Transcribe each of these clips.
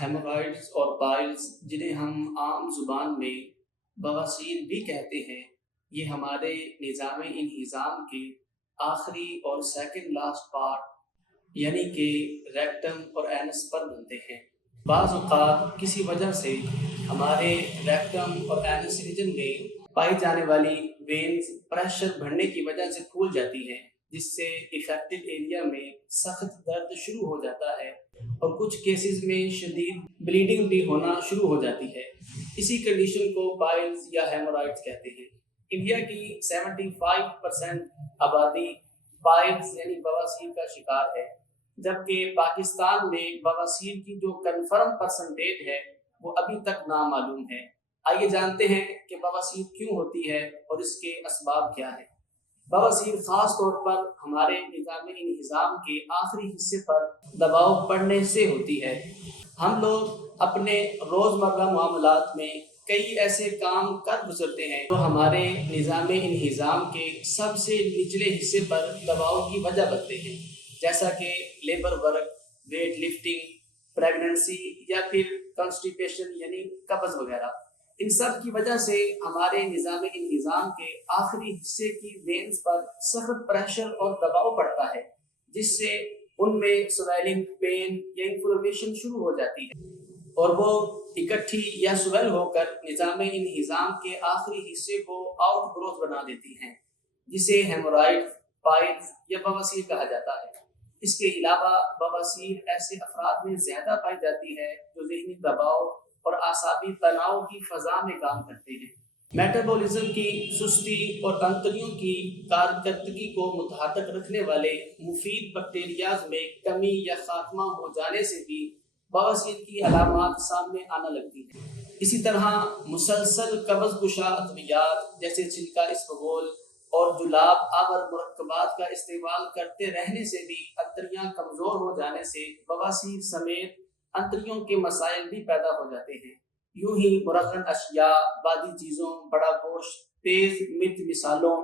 ہیمورائڈز اور پائلز جنہیں ہم عام زبان میں بواسیر بھی کہتے ہیں، یہ ہمارے نظام انہضام کے آخری اور سیکنڈ لاسٹ پارٹ یعنی کہ ریکٹم اور اینس پر بنتے ہیں۔ بعض اوقات کسی وجہ سے ہمارے ریکٹم اور اینس ریجن میں پائی جانے والی وینز پریشر بڑھنے کی وجہ سے پھول جاتی ہیں، جس سے افیکٹڈ ایریا میں سخت درد شروع ہو جاتا ہے اور کچھ کیسز میں شدید بلیڈنگ بھی ہونا شروع ہو جاتی ہے۔ اسی کنڈیشن کو پائلز یا ہیمورائڈز کہتے ہیں۔ انڈیا کی 75% آبادی پائلز یعنی بواسیر کا شکار ہے، جبکہ پاکستان میں بواسیر کی جو کنفرم پرسنٹیج ہے وہ ابھی تک نامعلوم ہے۔ آئیے جانتے ہیں کہ بواسیر کیوں ہوتی ہے اور اس کے اسباب کیا ہیں۔ بواسیر خاص طور پر ہمارے نظام انہضام کے آخری حصے پر دباؤ پڑنے سے ہوتی ہے۔ ہم لوگ اپنے روزمرہ معاملات میں کئی ایسے کام کر گزرتے ہیں جو ہمارے نظام انہضام کے سب سے نچلے حصے پر دباؤ کی وجہ بنتے ہیں، جیسا کہ labour work, weight lifting, pregnancy یا پھر کانسٹیپیشن یعنی قبض وغیرہ۔ ان سب کی وجہ سے ہمارے نظام انہضام کے آخری حصے کی وینز پر سخت پریشر اور دباؤ پڑتا ہے، جس سے ان میں سویلنگ، پین یا انفلمیشن شروع ہو جاتی ہے اور وہ اکٹھی یا سویل ہو کر نظام انہضام کے آخری حصے کو آؤٹ گروتھ بنا دیتی ہیں، جسے ہیمورائڈ، پائلز یا بواسیر کہا جاتا ہے۔ اس کے علاوہ بواسیر ایسے افراد میں زیادہ پائی جاتی ہے جو ذہنی دباؤ اور اعصابی تناؤ کی فضا میں کام کرتے ہیں۔ میٹابولزم کی سستی اور انتڑیوں کی کارکردگی کو متحرک رکھنے والے مفید بیکٹیریاز میں کمی یا خاتمہ ہو جانے سے بھی بواسیر کی علامات سامنے آنا لگتی ہیں۔ اسی طرح مسلسل قبض کشا ادویات جیسے سلکا اسپغول اور جلاب آور مرکبات کا استعمال کرتے رہنے سے بھی انتڑیاں کمزور ہو جانے سے بواسیر سمیت انتڑیوں کے مسائل بھی پیدا ہو جاتے ہیں۔ یوں ہی مرغن اشیاء، بادی چیزوں، بڑا گوشت، تیز مرچ مصالحوں،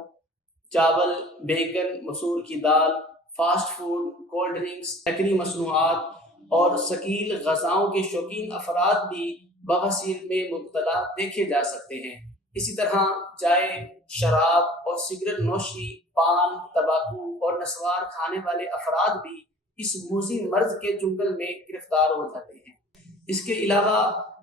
چاول، بیگن، مسور کی دال، fast food, cold drinks, bakery مصنوعات اور ثقیل غذاؤں کے شوقین افراد بھی بواسیر میں مبتلا دیکھے جا سکتے ہیں۔ اسی طرح چائے، شراب اور سگریٹ نوشی، پان، تمباکو اور نسوار کھانے والے افراد بھی اس موذی مرض کے چنگل میں گرفتار ہو جاتے ہیں۔ اس کے علاوہ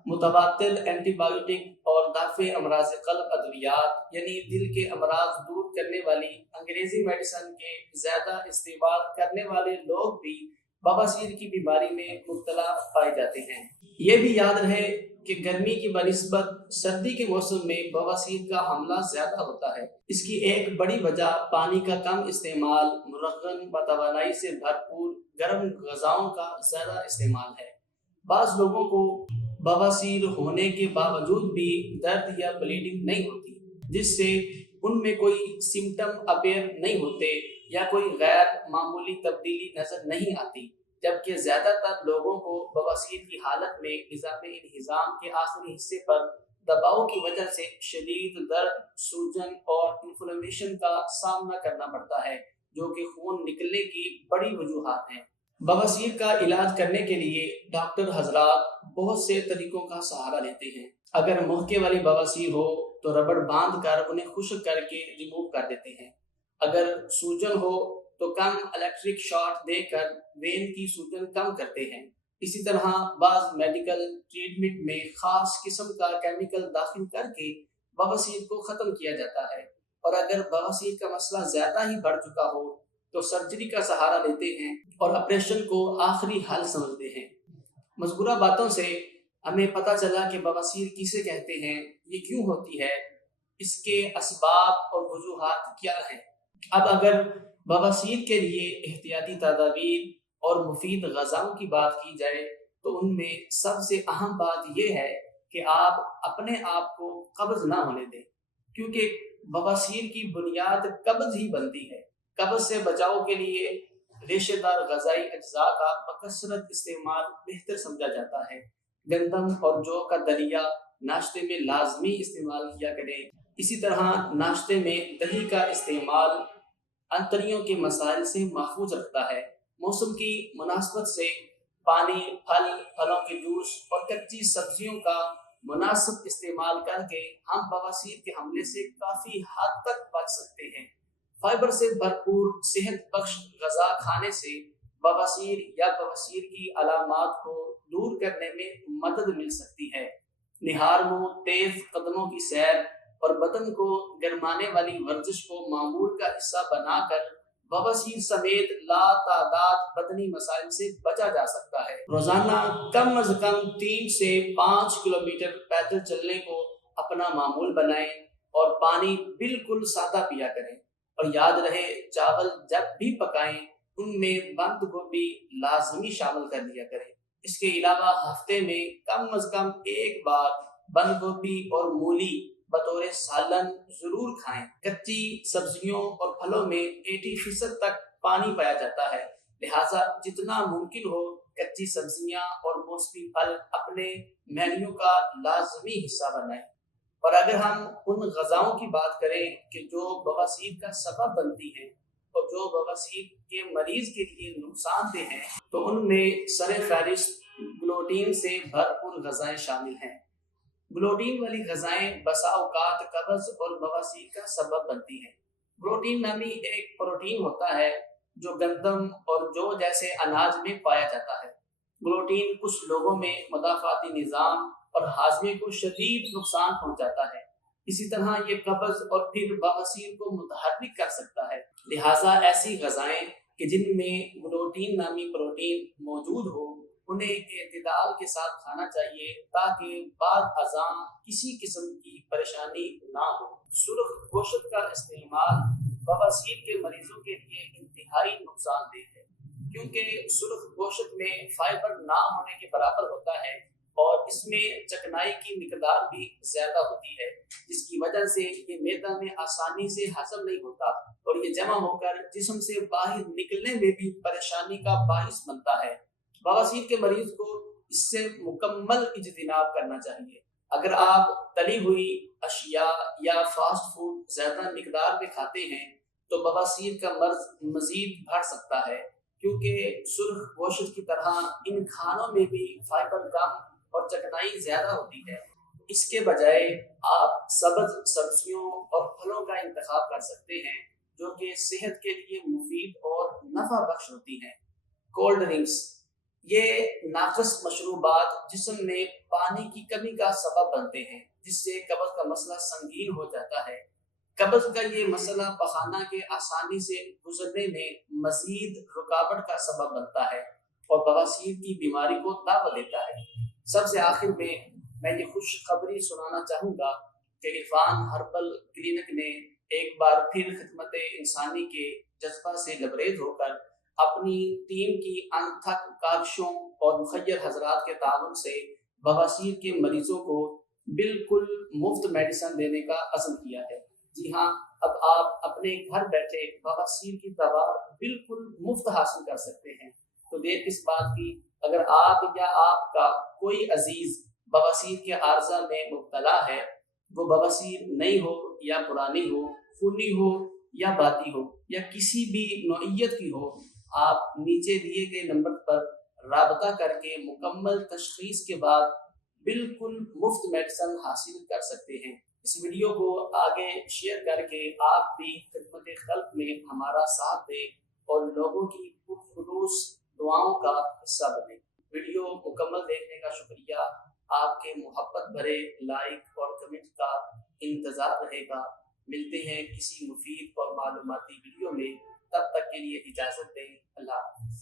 متبادل اینٹی بایوٹک اور دافع امراض قلب ادویات یعنی دل کے امراض دور کرنے والی انگریزی میڈیسن کے زیادہ استعمال کرنے والے لوگ بھی بواسیر کی بیماری میں مبتلا پائے جاتے ہیں۔ یہ بھی یاد رہے کہ گرمی کی بنسبت سردی کے موسم میں بواسیر کا حملہ زیادہ ہوتا ہے۔ اس کی ایک بڑی وجہ پانی کا کم استعمال، مرغن و توانائی سے بھرپور گرم غذاؤں کا زیادہ استعمال ہے۔ بعض لوگوں کو بواسیر ہونے کے باوجود بھی درد یا بلیڈنگ نہیں ہوتی، جس سے ان میں کوئی سمٹم اپیئر نہیں ہوتے یا کوئی غیر معمولی تبدیلی نظر نہیں آتی، جبکہ زیادہ تر لوگوں کو بواسیر کی حالت میں نظام انہضام کے آخری حصے پر دباؤ کی وجہ سے شدید درد، سوجن اور انفلمیشن کا سامنا کرنا پڑتا ہے، جو کہ خون نکلنے کی بڑی وجوہات ہیں۔ بواسیر کا علاج کرنے کے لیے ڈاکٹر حضرات بہت سے طریقوں کا سہارا لیتے ہیں۔ اگر موقع والی بواسیر ہو تو ربڑ باندھ کر انہیں خشک کر کے ریموو کر دیتے ہیں۔ اگر سوجن ہو تو کم الیکٹرک شاٹ دے کر وین کی سوجن کم کرتے ہیں۔ اسی طرح بعض میڈیکل ٹریٹمنٹ میں خاص قسم کا کیمیکل داخل کر کے بواسیر کو ختم کیا جاتا ہے، اور اگر بواسیر کا مسئلہ زیادہ ہی بڑھ چکا ہو تو سرجری کا سہارا لیتے ہیں اور آپریشن کو آخری حل سمجھتے ہیں۔ مذکورہ باتوں سے ہمیں پتہ چلا کہ بواسیر کسے کہتے ہیں، یہ کیوں ہوتی ہے، اس کے اسباب اور وجوہات کیا ہیں۔ اب اگر بواسیر کے لیے احتیاطی تدابیر اور مفید غذاؤں کی بات کی جائے تو ان میں سب سے اہم بات یہ ہے کہ آپ اپنے آپ کو قبض نہ ہونے دیں، کیونکہ بواسیر کی بنیاد قبض ہی بنتی ہے۔ قبض سے بچاؤ کے لیے ریشے دار غذائی اجزاء کا بکثرت استعمال بہتر سمجھا جاتا ہے۔ گندم اور جو کا دلیا ناشتے میں لازمی استعمال کیا کریں۔ اسی طرح ناشتے میں دہی کا استعمال انتڑیوں کے مسائل سے محفوظ رکھتا ہے۔ موسم کی مناسبت سے پانی، پھلوں کے جوس اور کچی سبزیوں کا مناسب استعمال کر کے ہم بواسیر کے حملے سے کافی حد تک بچ سکتے ہیں۔ فائبر سے بھرپور صحت بخش غذا کھانے سے بواسیر یا بواسیر کی علامات کو دور کرنے میں مدد مل سکتی ہے۔ نہار منہ، تیز قدموں کی سیر اور بدن کو گرمانے والی ورزش کو معمول کا حصہ بنا کر بواسیر سمیت لا تعداد بدنی مسائل سے بچا جا سکتا ہے۔ روزانہ کم از کم 3 سے 5 کلومیٹر پیدل چلنے کو اپنا معمول بنائیں اور پانی بالکل سادہ پیا کریں، اور یاد رہے چاول جب بھی پکائیں ان میں بند گوبھی لازمی شامل کر لیا کریں۔ اس کے علاوہ ہفتے میں کم از کم ایک بار بند گوبھی اور مولی بطور سالن ضرور کھائیں۔ کچی سبزیوں اور پھلوں میں 80% تک پانی پایا جاتا ہے، لہٰذا جتنا ممکن ہو کچی سبزیاں اور موسمی پھل اپنے مینیو کا لازمی حصہ بنائیں۔ اور اگر ہم ان غذاؤں کی بات کریں کہ جو بواسیر کا سبب بنتی ہیں اور جو بواسیر کے مریض کے لیے نقصان دہ ہیں، تو ان میں سر فہرست گلوٹین سے بھرپور غذائیں شامل ہیں۔ گلوٹین والی غذائیں بسا اوقات قبض اور بواسیر کا سبب بنتی ہیں۔ گلوٹین نامی ایک پروٹین ہوتا ہے جو گندم اور جو جیسے اناج میں پایا جاتا ہے۔ گلوٹین کچھ لوگوں میں مدافعاتی نظام اور ہاضمے کو شدید نقصان پہنچاتا ہے، اسی طرح یہ قبض اور پھر بواسیر کو متحرک کر سکتا ہے۔ لہٰذا ایسی غذائیں کہ جن میں گلوٹین نامی پروٹین موجود ہو انہیں اعتدال کے ساتھ کھانا چاہیے تاکہ بعد ازاں کسی قسم کی پریشانی نہ ہو۔ سرخ گوشت کا استعمال بواسیر کے مریضوں کے لیے انتہائی نقصان دہ ہے، کیونکہ سرخ گوشت میں فائبر نہ ہونے کے برابر ہوتا ہے اور اس میں چکنائی کی مقدار بھی زیادہ ہوتی ہے، جس کی وجہ سے یہ معدہ میں آسانی سے ہضم نہیں ہوتا اور یہ جمع ہو کر جسم سے باہر نکلنے میں بھی پریشانی کا باعث بنتا ہے۔ بواسیر کے مریض کو اس سے مکمل اجتناب کرنا چاہیے۔ اگر آپ تلی ہوئی اشیاء یا فاسٹ فوڈ زیادہ مقدار میں کھاتے ہیں تو بواسیر کا مرض مزید بڑھ سکتا ہے، کیونکہ سرخ گوشت کی طرح ان کھانوں میں بھی فائبر کم اور چکنائی زیادہ ہوتی ہے۔ اس کے بجائے آپ سبز سبزیوں اور پھلوں کا انتخاب کر سکتے ہیں جو کہ صحت کے لیے مفید اور نفع بخش ہوتی ہیں۔ کولڈ ڈرنکس، یہ ناقص مشروبات جسم میں پانی کی کمی کا سبب بنتے ہیں، جس سے قبض کا مسئلہ سنگین ہو جاتا ہے۔ قبض کا یہ مسئلہ پخانہ کے آسانی سے گزرنے میں مزید رکاوٹ کا سبب بنتا ہے اور بواسیر کی بیماری کو دعوت دیتا ہے۔ سب سے آخر میں یہ خوشخبری سنانا چاہوں گا کہ عرفان ہربل کلینک نے ایک بار پھر خدمت انسانی کے جذبہ سے لبریز ہو کر اپنی ٹیم کی انتھک کاوشوں اور مخیر حضرات کے تعاون سے بواسیر کے مریضوں کو بالکل مفت میڈیسن دینے کا عزم کیا ہے۔ جی ہاں، اب آپ اپنے گھر بیٹھے بواسیر کی دوا بالکل مفت حاصل کر سکتے ہیں۔ تو دیر کس بات کی، اگر آپ یا آپ کا کوئی عزیز بواسیر کے عارضہ میں مبتلا ہے، وہ بواسیر نئی ہو یا پرانی ہو، خونی ہو یا باتی ہو یا کسی بھی نوعیت کی ہو، آپ نیچے دیے گئے نمبر پر رابطہ کر کے مکمل تشخیص کے بعد بالکل مفت میڈیسن حاصل کر سکتے ہیں۔ اس ویڈیو کو آگے شیئر کر کے آپ بھی خدمت خلق میں ہمارا ساتھ دیں اور لوگوں کی خلوص دعاؤں کا حصہ بنیں۔ ویڈیو مکمل دیکھنے کا شکریہ۔ آپ کے محبت بھرے لائک اور کمنٹ کا انتظار رہے گا۔ ملتے ہیں کسی مفید اور معلوماتی ویڈیو میں، تب تک کے لیے اجازت دیں۔ اللہ حافظ۔